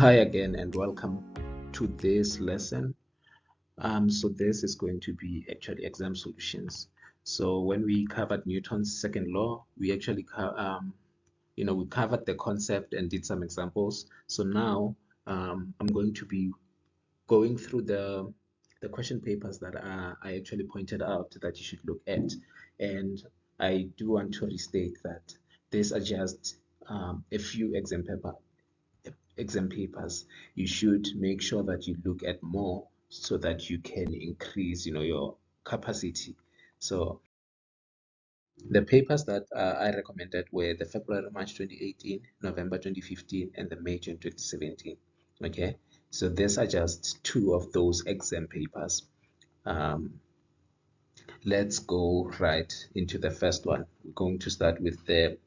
Hi again and welcome to this lesson. So this is going to be actually exam solutions. So when we covered Newton's second law, we actually we covered the concept and did some examples. So now I'm going to be going through the question papers that I actually pointed out that you should look at. And I do want to restate that these are just a few exam papers. You should make sure that you look at more so that you can increase your capacity. So the papers that I recommended were the February March 2018, November 2015, and the May June 2017. Okay, so these are just two of those exam papers. Let's go right into the first one. We're going to start with the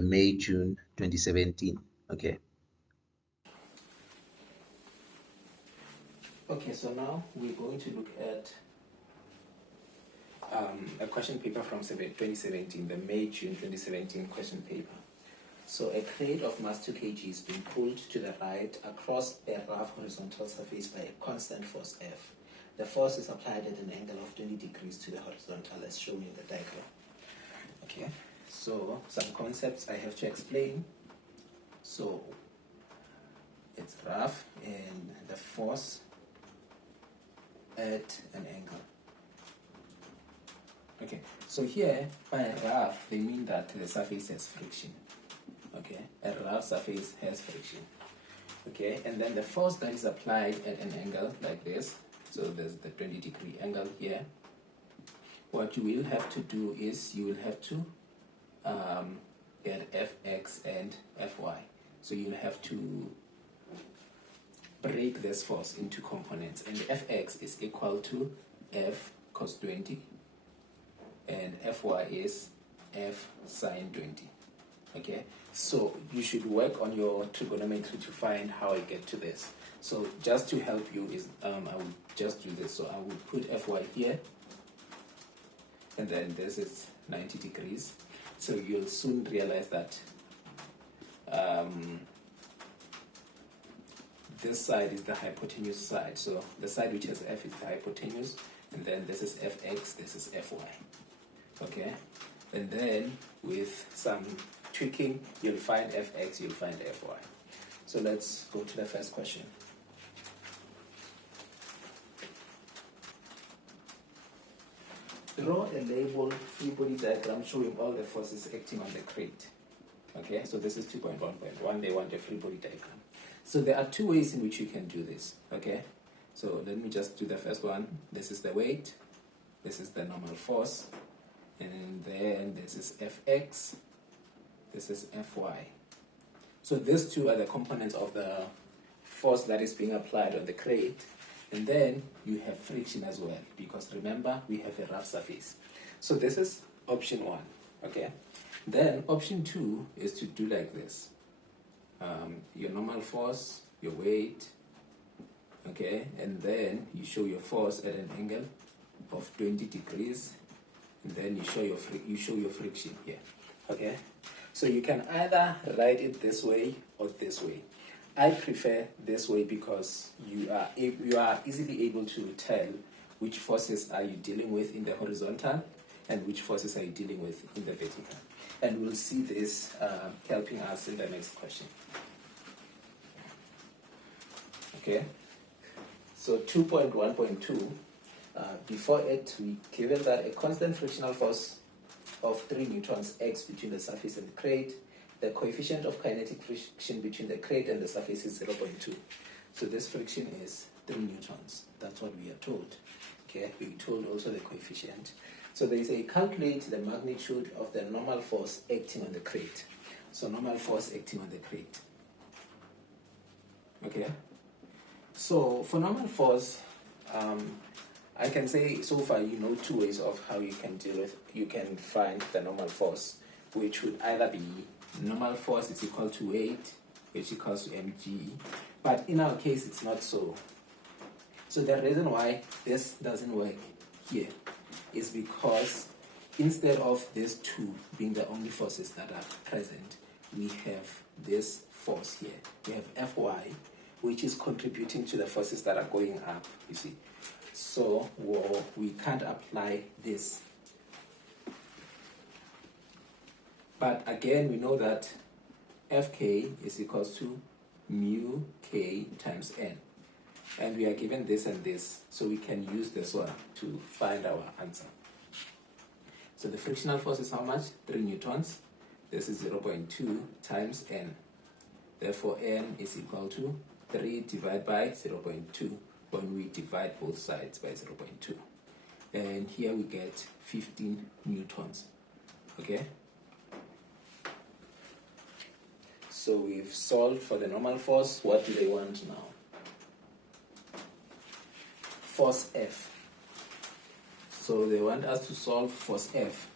May June 2017. Okay. Okay, so now we're going to look at a question paper from 2017, the May-June 2017 question paper. So a crate of mass 2 kg is being pulled to the right across a rough horizontal surface by a constant force F. The force is applied at an angle of 20 degrees to the horizontal as shown in the diagram. Okay, so some concepts I have to explain. So it's rough and the force at an angle. Okay, so here by rough they mean that the surface has friction. Okay, a rough surface has friction. Okay, and then the force that is applied at an angle like this, so there's the 20-degree angle here. What you will have to do is you will have to get Fx and Fy. So you'll have to break this force into components, and Fx is equal to F cos 20 and Fy is F sine 20. Okay, so you should work on your trigonometry to find how I get to this. So just to help you is I will just do this. So I will put Fy here, and then this is 90 degrees. So you'll soon realize that this side is the hypotenuse side. So the side which has F is the hypotenuse, and then this is Fx, this is Fy. Okay, and then with some tweaking, you'll find Fx, you'll find Fy. So let's go to the first question. Draw a labeled free body diagram showing all the forces acting on the crate. Okay, so this is 2.1.1. They want a free body diagram. So there are two ways in which you can do this. Okay, so let me just do the first one. This is the weight, this is the normal force, and then this is Fx, this is Fy. So these two are the components of the force that is being applied on the crate. And then you have friction as well, because remember we have a rough surface. So this is option 1. Okay, then option 2 is to do like this. Your normal force, your weight, okay, and then you show your force at an angle of 20 degrees, and then you show your friction here. Okay, so you can either write it this way or this way. I prefer this way because you are easily able to tell which forces are you dealing with in the horizontal and which forces are you dealing with in the vertical. And we'll see this helping us in the next question. Okay, so 2.1.2, before it, we given that a constant frictional force of 3 newtons acts between the surface and the crate. The coefficient of kinetic friction between the crate and the surface is 0.2. So this friction is 3 newtons. That's what we are told. Okay, we are told also the coefficient. So they say calculate the magnitude of the normal force acting on the crate. So normal force acting on the crate. Okay, so for normal force, I can say so far you know two ways of how you can find the normal force, which would either be normal force is equal to weight, which equals to mg, but in our case it's not so. So the reason why this doesn't work here is because instead of these two being the only forces that are present, we have this force here. We have Fy, which is contributing to the forces that are going up, you see. So we can't apply this. But again, we know that Fk is equals to mu k times n. And we are given this and this, so we can use this one to find our answer. So the frictional force is how much? 3 newtons. This is 0.2 times n. Therefore, n is equal to 3 divided by 0.2 when we divide both sides by 0.2. And here we get 15 newtons. Okay? So we've solved for the normal force. What do they want now? Force F. So they want us to solve force F.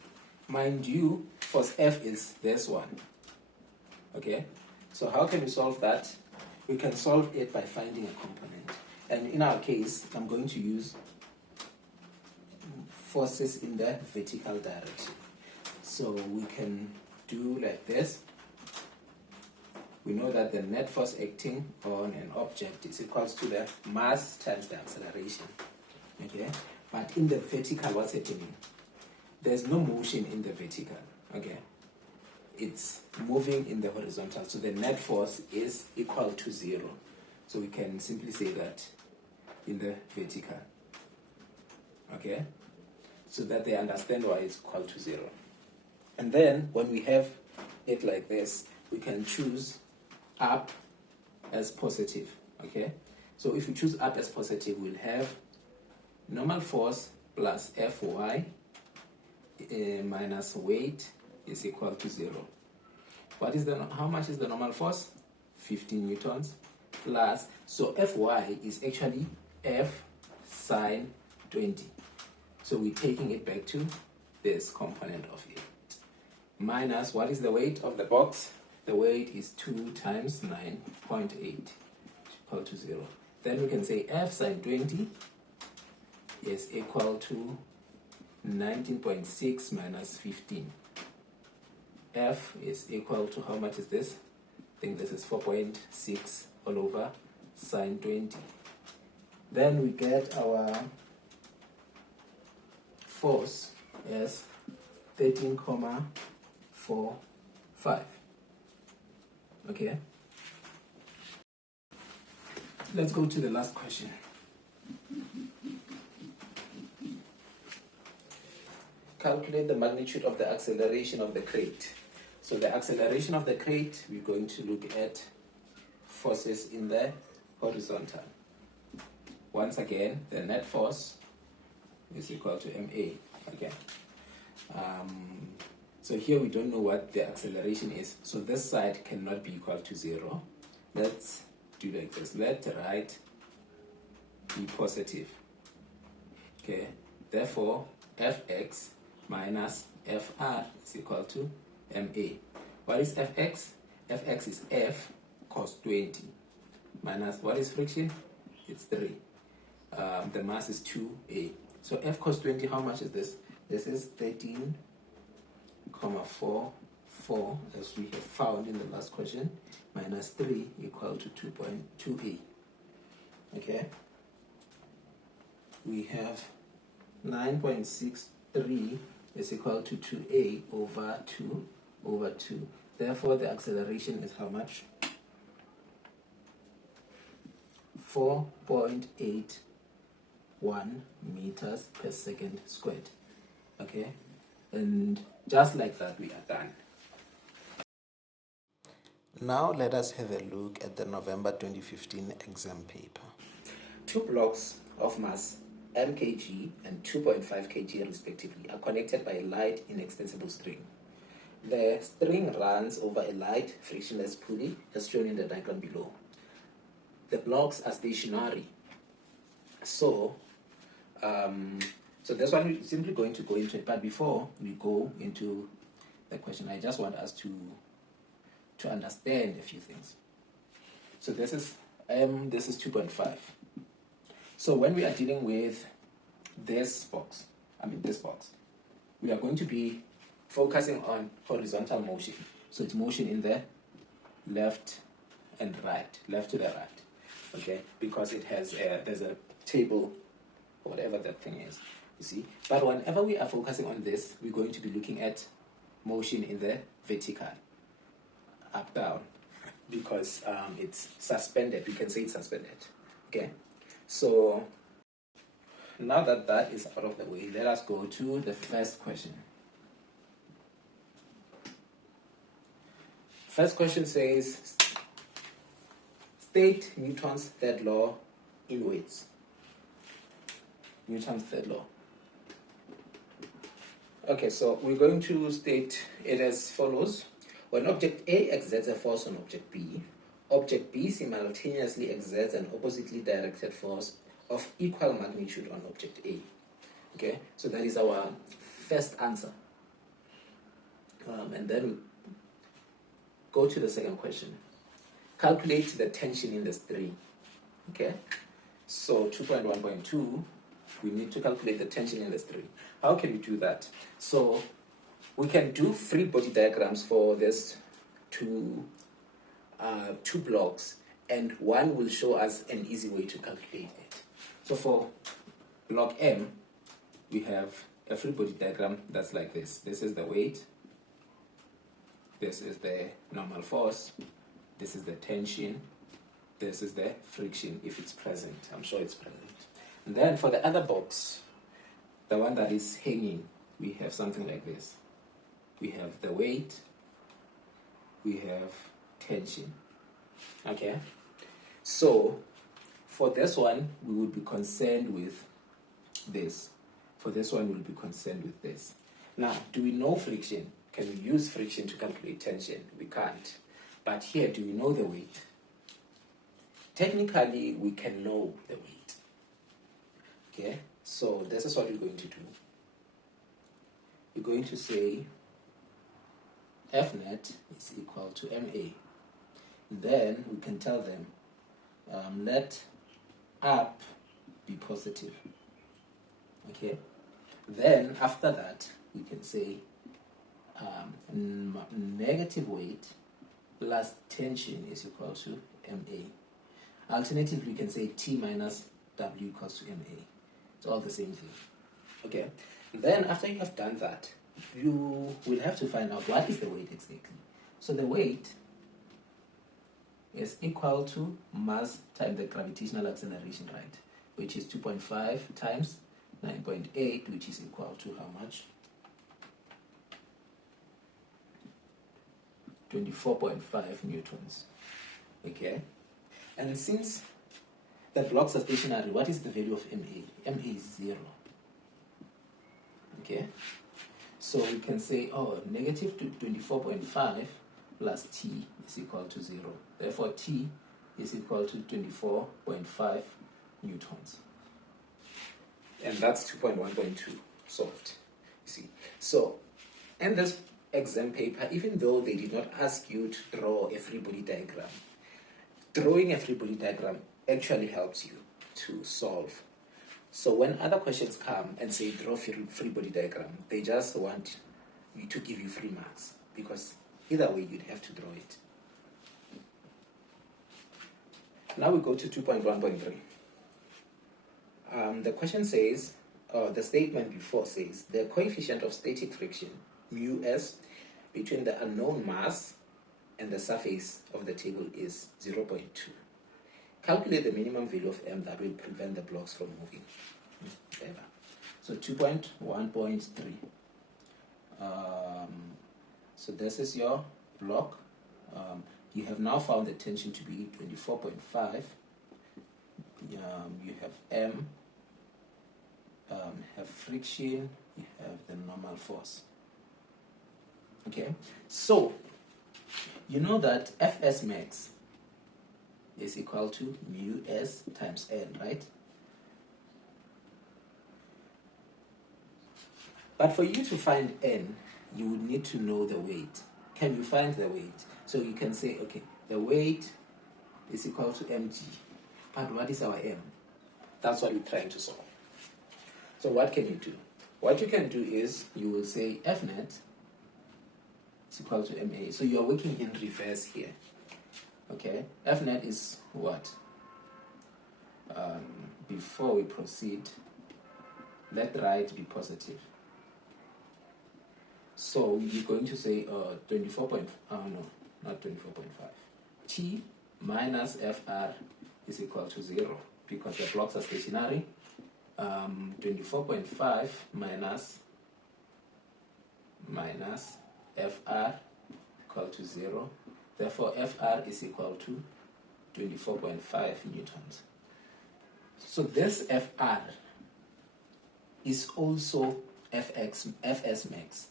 Mind you, force F is this one. Okay? So how can we solve that? We can solve it by finding a component. And in our case, I'm going to use forces in the vertical direction. So we can do like this. We know that the net force acting on an object is equal to the mass times the acceleration. Okay? But in the vertical, what's happening? There's no motion in the vertical. Okay? It's moving in the horizontal. So the net force is equal to 0. So we can simply say that in the vertical. Okay? So that they understand why it's equal to 0. And then when we have it like this, we can choose up as positive. Okay? So if we choose up as positive, we'll have normal force plus Fy minus weight is equal to 0. How much is the normal force? 15 newtons plus, so Fy is actually F sine 20. So we're taking it back to this component of it. Minus, what is the weight of the box? The weight is 2 times 9.8 equal to 0. Then we can say F sine 20 is equal to 19.6 minus 15. F is equal to, how much is this? I think this is 4.6 all over sine 20. Then we get our force as 13.45. Okay? Let's go to the last question. Calculate the magnitude of the acceleration of the crate. So the acceleration of the crate, we're going to look at forces in the horizontal. Once again, the net force is equal to ma. Okay. So here we don't know what the acceleration is. So this side cannot be equal to 0. Let's do like this. Let right be positive. Okay. Therefore, Fx minus Fr is equal to ma. What is Fx? Fx is F cos 20 minus, what is friction? It's 3. The mass is 2a. So F cos 20, how much is this? This is 13.44, as we have found in the last question, minus 3 equal to 2.2a. Okay? We have 9.63 is equal to 2a over 2. Therefore, the acceleration is how much? 4.81 meters per second squared. Okay? And just like that, we are done. Now let us have a look at the November 2015 exam paper. 2 blocks of mass mkg and 2.5 kg respectively are connected by a light inextensible string. The string runs over a light frictionless pulley as shown in the diagram below. The blocks are stationary. So this one we're simply going to go into it, but before we go into the question, I just want us to understand a few things. So this is 2.5. So when we are dealing with this box, we are going to be focusing on horizontal motion. So it's motion in the left and right, left to the right, okay, because it has there's a table, whatever that thing is, you see. But whenever we are focusing on this, we're going to be looking at motion in the vertical, up, down, because it's suspended. We can say it's suspended, okay. So now that that is out of the way, let us go to the first question. First question says, state Newton's third law in weights. Newton's third law. Okay, so we're going to state it as follows. When object A exerts a force on object B simultaneously exerts an oppositely directed force of equal magnitude on object A. Okay, so that is our first answer. And then we go to the second question. Calculate the tension in the string. Okay, so 2.1.2, we need to calculate the tension in the string. How can we do that? So we can do free body diagrams for this two blocks, and one will show us an easy way to calculate it. So for block M, we have a free body diagram that's like this. This is the weight, this is the normal force, this is the tension, this is the friction if it's present. I'm sure it's present. And then for the other box, the one that is hanging, we have something like this. We have the weight, we have tension. Okay? So for this one, we would be concerned with this. For this one, we'll be concerned with this. Now, do we know friction? Can we use friction to calculate tension? We can't. But here, do we know the weight? Technically, we can know the weight. Okay? So this is what we're going to do. We're going to say F net is equal to MA. Then we can tell them let up be positive. Okay. Then after that we can say negative weight plus tension is equal to MA. Alternatively, we can say T minus W equals to MA. It's all the same thing. Okay. Then after you have done that, you will have to find out what is the weight exactly. So the weight is equal to mass times the gravitational acceleration, right? Which is 2.5 times 9.8, which is equal to how much? 24.5 newtons. Okay? And since the blocks are stationary, what is the value of MA? MA is 0. Okay? So we can say, negative 24.5 plus T is equal to 0. Therefore, T is equal to 24.5 newtons. And that's 2.1.2 solved. You see. So, in this exam paper, even though they did not ask you to draw a free body diagram, drawing a free body diagram actually helps you to solve. So when other questions come and say draw free body diagram, they just want you to give you free marks, because either way you'd have to draw it. Now we go to 2.1.3. The question says, the statement before says, the coefficient of static friction, mu s, between the unknown mass and the surface of the table is 0.2. Calculate the minimum value of m that will prevent the blocks from moving. Ever. So 2.1.3. So this is your block. You have now found the tension to be 24.5. You have m, have friction, you have the normal force. Okay, so you know that Fs max is equal to mu s times n, right? But for you to find n, you would need to know the weight. Can you find the weight? So you can say, okay, the weight is equal to mg. But what is our m? That's what we're trying to solve. So what can you do? What you can do is, you will say F net is equal to ma. So you are working in reverse here. Okay, F net is what? Before we proceed, let right be positive. So you're going to say 24 point, no, not 24.5. T minus FR is equal to 0 because the blocks are stationary. 24.5 minus FR equal to 0. Therefore, FR is equal to 24.5 newtons. So this FR is also Fs max.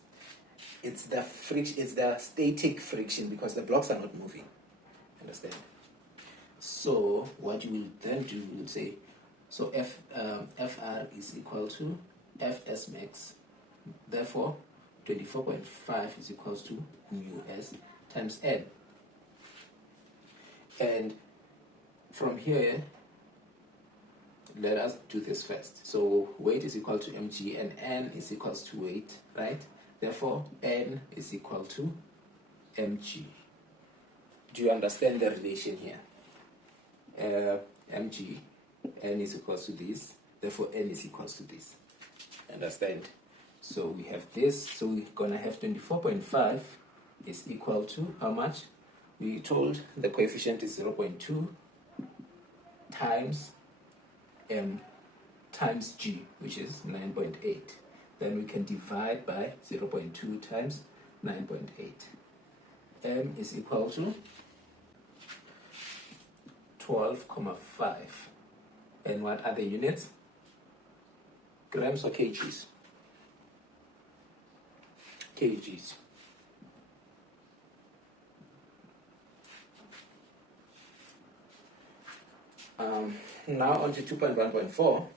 It's the friction, it's the static friction because the blocks are not moving. Understand? So what you will then do, you will say, so FR is equal to Fs max. Therefore, 24.5 is equals to mu s times n. And from here, let us do this first. So weight is equal to mg and n is equals to weight, right? Therefore, n is equal to mg. Do you understand the relation here? Mg, n is equals to this. Therefore, n is equals to this. Understand? So we have this. So we're going to have 24.5 is equal to how much? We told the coefficient is 0.2 times m times g, which is 9.8. Then we can divide by 0.2 times 9.8. M is equal to 12.5. And what are the units? Grams or kgs? Kgs. Now on to 2.1.4.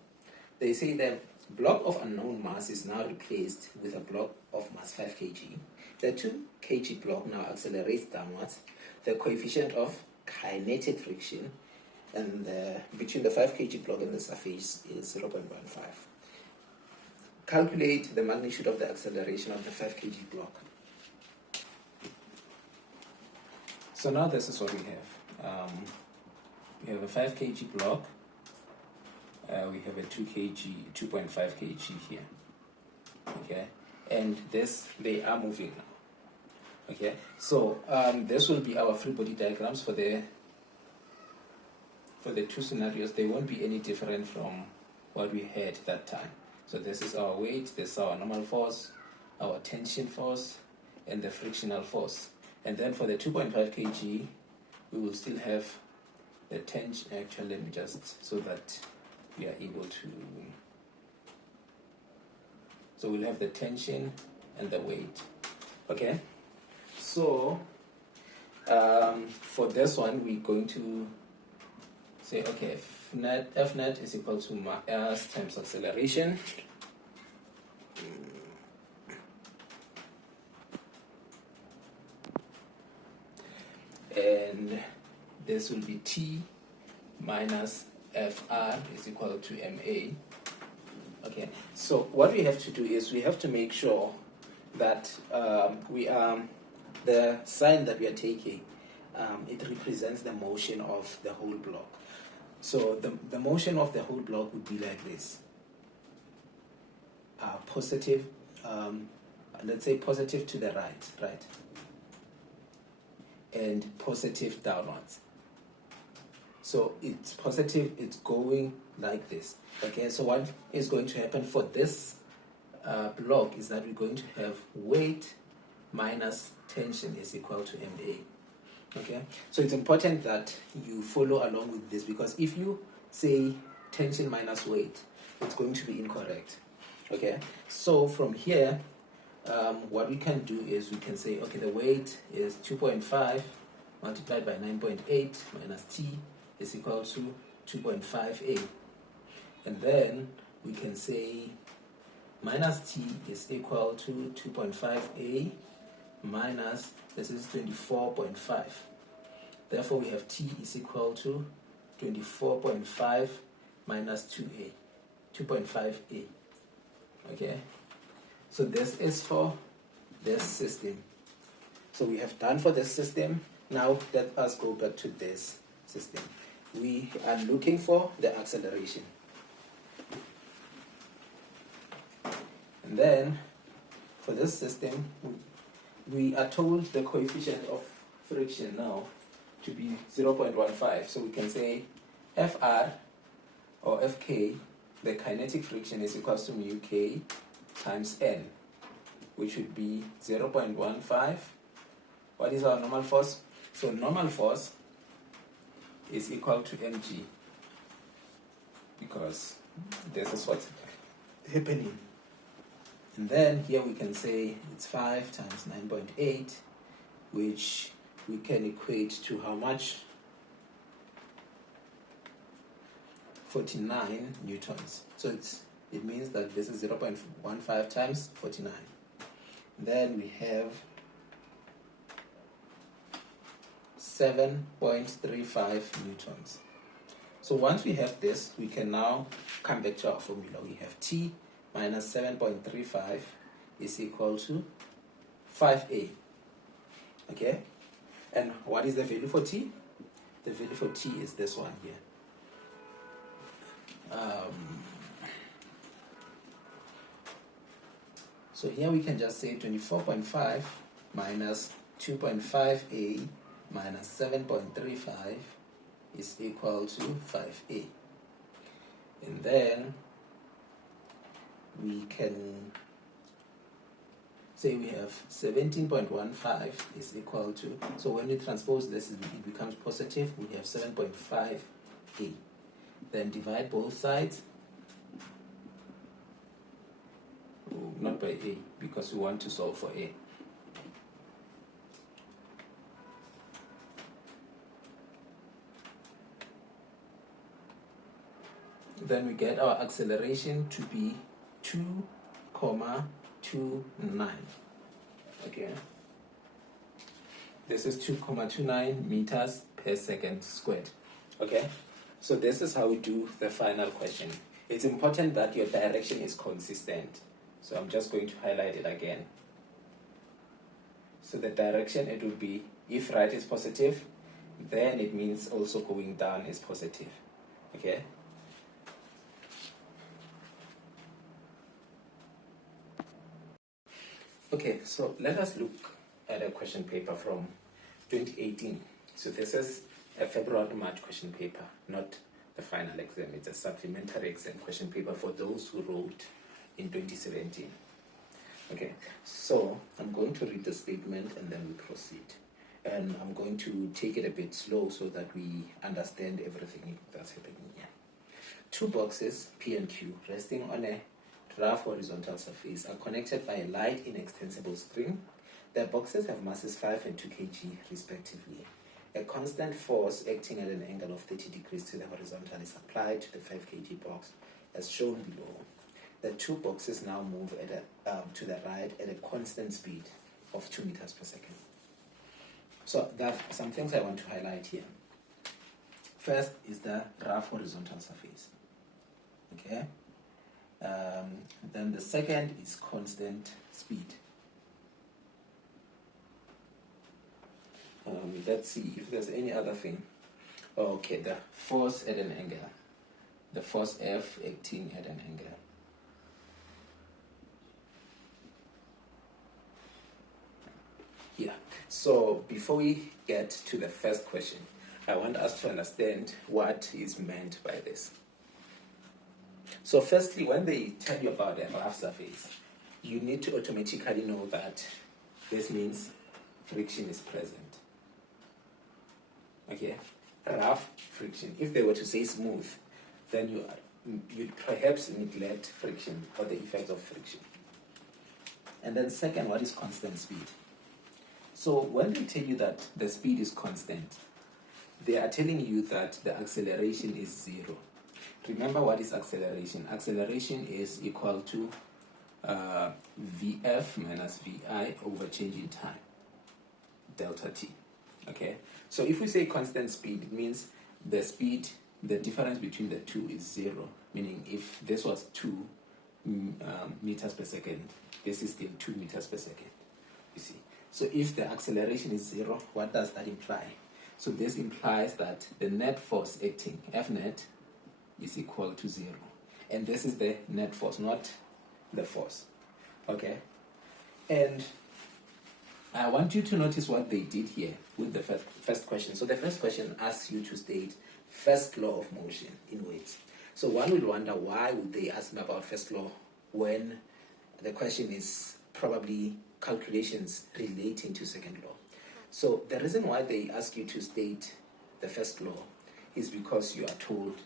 They say the block of unknown mass is now replaced with a block of mass 5 kg. The 2 kg block now accelerates downwards. The coefficient of kinetic friction and between the 5 kg block and the surface is 0.15. Calculate the magnitude of the acceleration of the 5 kg block. So now this is what we have. We have a 5 kg block. We have a 2.5 kg here. Okay, and this, they are moving now. Okay, so this will be our free body diagrams for the two scenarios. They won't be any different from what we had that time. So this is our weight, this is our normal force, our tension force, and the frictional force. And then for the 2.5 kg, we will still have the tension. Actually, let me just, so that we are able to, so we'll have the tension and the weight. Okay, so for this one, we're going to say, okay, F net is equal to mass times acceleration. And this will be T minus FR is equal to MA. Okay, so what we have to do is we have to make sure that the sign that we are taking, it represents the motion of the whole block. So the motion of the whole block would be like this. Positive, let's say positive to the right, and positive downwards. So it's positive, it's going like this. Okay, so what is going to happen for this block is that we're going to have weight minus tension is equal to MA. Okay, so it's important that you follow along with this, because if you say tension minus weight, it's going to be incorrect. Okay, so from here, what we can do is we can say, okay, the weight is 2.5 multiplied by 9.8 minus T is equal to 2.5A. And then we can say minus T is equal to 2.5A minus, this is 24.5. Therefore, we have T is equal to 24.5 minus 2A, 2.5A. Okay, so this is for this system. So we have done for this system. Now let us go back to this system. We are looking for the acceleration. And then for this system, we are told the coefficient of friction now to be 0.15. So we can say Fr or Fk, the kinetic friction, is equal to mu k times n, which would be 0.15. What is our normal force? So normal force is equal to mg, because this is what's happening. And then here we can say it's 5 times 9.8, which we can equate to how much? 49 newtons. So it means that this is 0.15 times 49. Then we have 7.35 newtons. So once we have this, we can now come back to our formula. We have T minus 7.35 is equal to 5A. Okay? And what is the value for T? The value for T is this one here. So here we can just say 24.5 minus 2.5A minus 7.35 is equal to 5A. And then we can say we have 17.15 is equal to, so when we transpose this, it becomes positive. We have 7.5A. Then divide both sides. Oh, not by A, because we want to solve for A. Then we get our acceleration to be 2.29. Okay. This is 2.29 meters per second squared. Okay. So this is how we do the final question. It's important that your direction is consistent. So I'm just going to highlight it again. So the direction, it will be, if right is positive, then it means also going down is positive. Okay. Okay, so let us look at a question paper from 2018. So this is a February-March question paper, not the final exam. It's a supplementary exam question paper for those who wrote in 2017. Okay, so I'm going to read the statement and then we proceed. And I'm going to take it a bit slow so that we understand everything that's happening here. Two boxes, P and Q, resting on a rough horizontal surface are connected by a light inextensible string. The boxes have masses 5 and 2 kg respectively. A constant force acting at an angle of 30 degrees to the horizontal is applied to the 5 kg box as shown below. The two boxes now move to the right at a constant speed of 2 meters per second. So there are some things I want to highlight here. First is the rough horizontal surface. Okay. Then the second is constant speed. Let's see if there's any other thing. Okay, the force at an angle. The force F acting at an angle. Here. So before we get to the first question, I want us to understand what is meant by this. So firstly, when they tell you about a rough surface, you need to automatically know that this means friction is present. Okay, rough friction. If they were to say smooth, then you'd perhaps neglect friction or the effects of friction. And then second, what is constant speed? So when they tell you that the speed is constant, they are telling you that the acceleration is 0. Remember what is acceleration? Acceleration is equal to Vf minus Vi over change in time, delta t. Okay, so if we say constant speed, it means the speed, the difference between the two is 0, meaning if this was 2 meters per second, this is still 2 meters per second, you see. So if the acceleration is 0, what does that imply? So this implies that the net force acting, F net, is equal to 0. And this is the net force, not the force. Okay? And I want you to notice what they did here with the first question. So the first question asks you to state first law of motion in weights. So one will wonder, why would they ask me about first law when the question is probably calculations relating to second law? So the reason why they ask you to state the first law is because you are told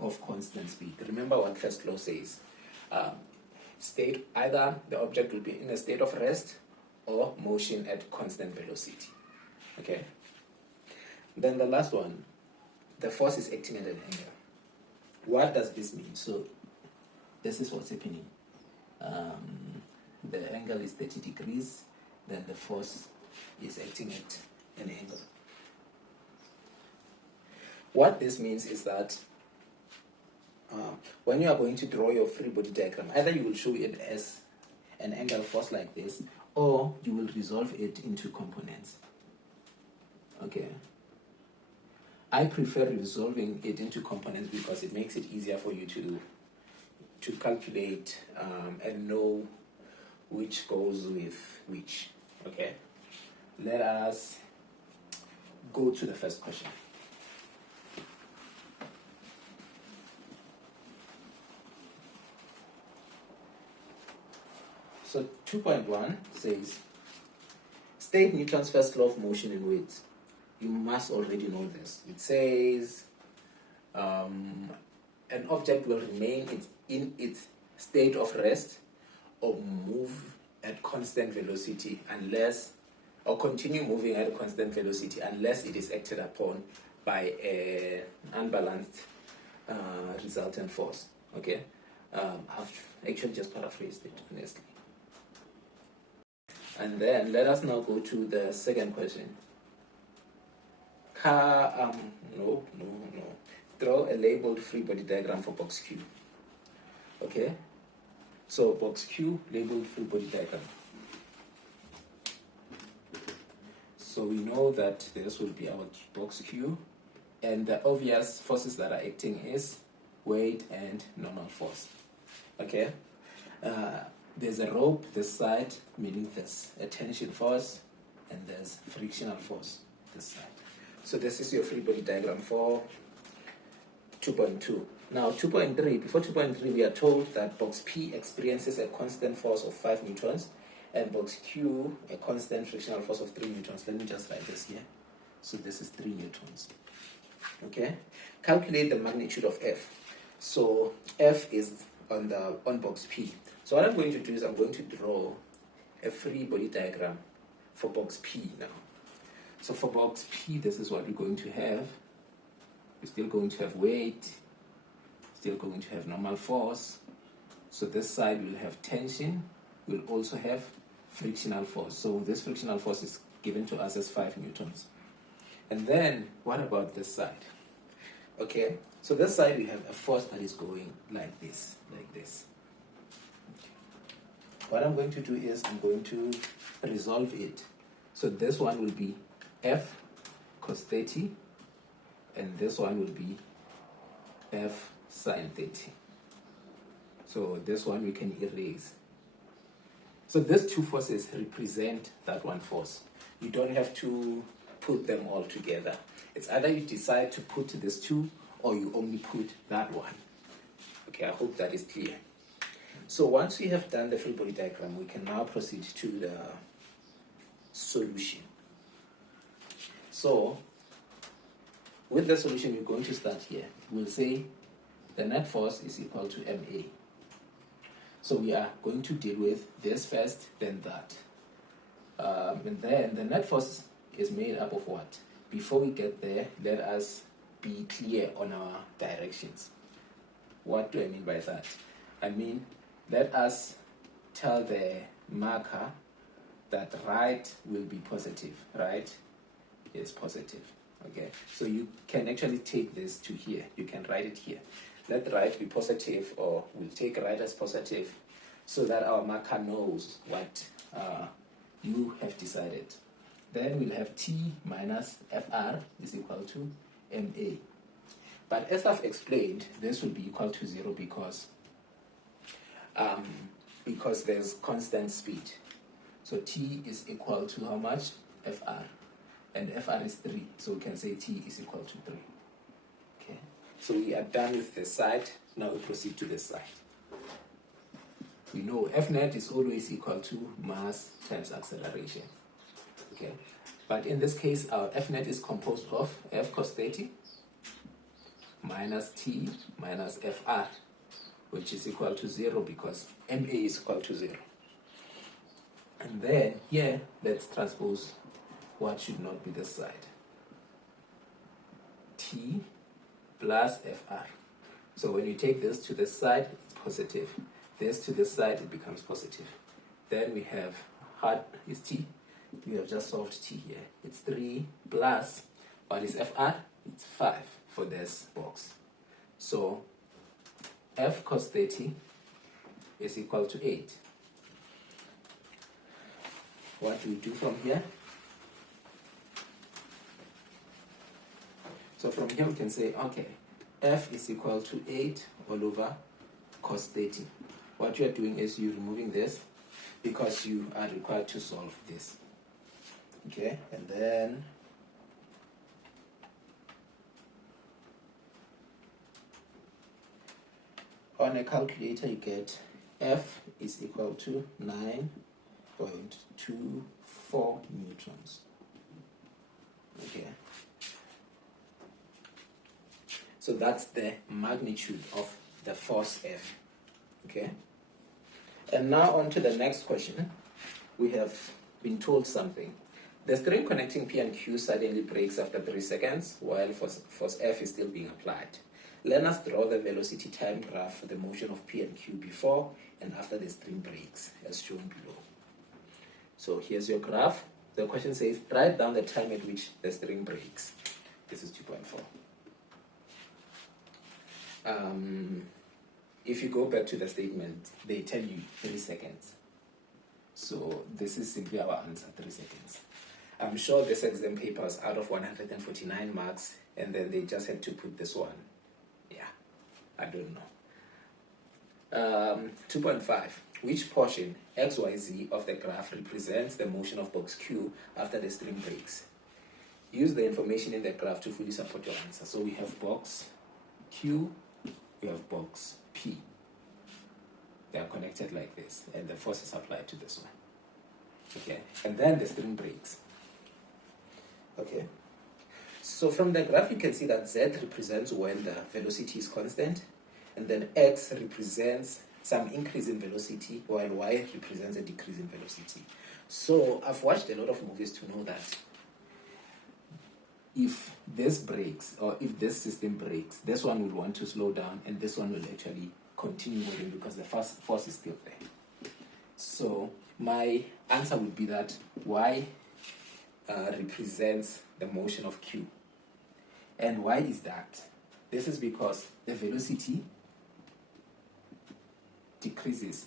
of constant speed. Remember what first law says. State either the object will be in a state of rest or motion at constant velocity. Okay? Then the last one, the force is acting at an angle. What does this mean? So this is what's happening. The angle is 30 degrees, then the force is acting at an angle. What this means is that when you are going to draw your free body diagram, either you will show it as an angle force like this, or you will resolve it into components. Okay. I prefer resolving it into components because it makes it easier for you to calculate and know which goes with which. Okay. Let us go to the first question. So 2.1 says, state Newton's first law of motion in weights. You must already know this. It says an object will remain in its state of rest or move at constant velocity or continue moving at a constant velocity unless it is acted upon by an unbalanced resultant force. Okay? I've actually just paraphrased it, honestly. And then let us now go to the second question. Draw a labeled free body diagram for box Q. Okay? So box Q, labeled free body diagram. So we know that this will be our box Q, and the obvious forces that are acting is weight and normal force. Okay? There's a rope this side, meaning there's a tension force, and there's frictional force this side. So this is your free body diagram for 2.2. Now 2.3, before 2.3 we are told that box P experiences a constant force of 5 newtons and box Q a constant frictional force of 3 newtons. Let me just write this here. So this is 3 newtons. Okay? Calculate the magnitude of F. So F is on box P. So what I'm going to do is I'm going to draw a free body diagram for box P now. So for box P, this is what we're going to have. We're still going to have weight, still going to have normal force. So this side will have tension, we'll also have frictional force. So this frictional force is given to us as 5 newtons. And then, what about this side? Okay, so this side we have a force that is going like this, What I'm going to do is I'm going to resolve it. So this one will be F cos 30, and this one will be F sin 30. So this one we can erase. So these two forces represent that one force. You don't have to put them all together. It's either you decide to put these two or you only put that one. Okay, I hope that is clear. So once we have done the free body diagram, we can now proceed to the solution. So with the solution, we're going to start here. We'll say the net force is equal to MA. So we are going to deal with this first, then that. And then the net force is made up of what? Before we get there, let us be clear on our directions. What do I mean by that? I mean, let us tell the marker that right will be positive, right? Is positive. Okay, so you can actually take this to here. You can write it here. Let right be positive, or we'll take right as positive so that our marker knows what you have decided. Then we'll have T minus Fr is equal to Ma. But as I've explained, this will be equal to 0 because there's constant speed. So T is equal to how much? Fr. And Fr is 3. So we can say T is equal to 3. Okay. So we are done with this side. Now we proceed to this side. We know F net is always equal to mass times acceleration. Okay. But in this case, our F net is composed of F cos 30 minus T minus Fr, which is equal to 0 because Ma is equal to 0. And then here, let's transpose what should not be this side. T plus Fr. So when you take this to this side, it's positive. This to this side, it becomes positive. Then we have hard is T. We have just solved T here. It's 3 plus, what is Fr? It's 5 for this box. So F cos 30 is equal to 8. What do we do from here? So from here we can say, okay, F is equal to 8 all over cos 30. What you are doing is you're removing this because you are required to solve this. Okay, and then on a calculator you get F is equal to 9.24 newtons. Okay. So that's the magnitude of the force F. Okay. And now on to the next question. We have been told something. The string connecting P and Q suddenly breaks after 3 seconds while force F is still being applied. Let us draw the velocity time graph for the motion of P and Q before and after the string breaks, as shown below. So here's your graph. The question says, write down the time at which the string breaks. This is 2.4. If you go back to the statement, they tell you 3 seconds. So this is simply our answer, 3 seconds. I'm sure this exam paper was out of 149 marks, and then they just had to put this one. Yeah, I don't know. 2.5. Which portion, XYZ, of the graph represents the motion of box Q after the string breaks? Use the information in the graph to fully support your answer. So we have box Q, we have box P. They are connected like this, and the force is applied to this one. Okay, and then the string breaks. Okay, so from the graph you can see that Z represents when the velocity is constant, and then X represents some increase in velocity, while Y represents a decrease in velocity. So I've watched a lot of movies to know that if this breaks, or if this system breaks, this one will want to slow down, and this one will actually continue moving because the force is still there. So my answer would be that Y represents the motion of Q. And why is that? This is because the velocity decreases.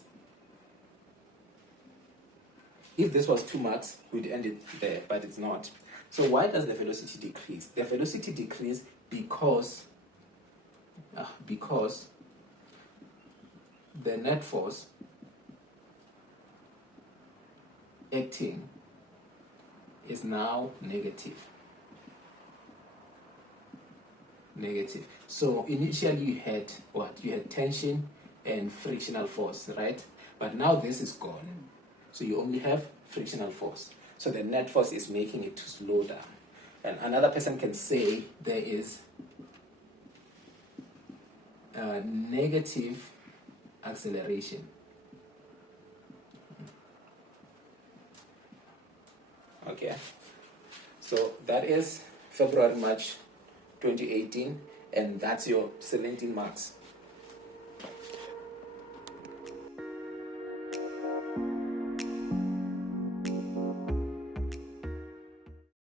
If this was 2 marks, we'd end it there, but it's not. So why does the velocity decrease? The velocity decreases because the net force acting is now negative. So initially you had what? You had tension and frictional force, right? But now this is gone. So you only have frictional force. So the net force is making it to slow down. And another person can say there is a negative acceleration. Okay, so that is February, March 2018, and that's your 17 marks.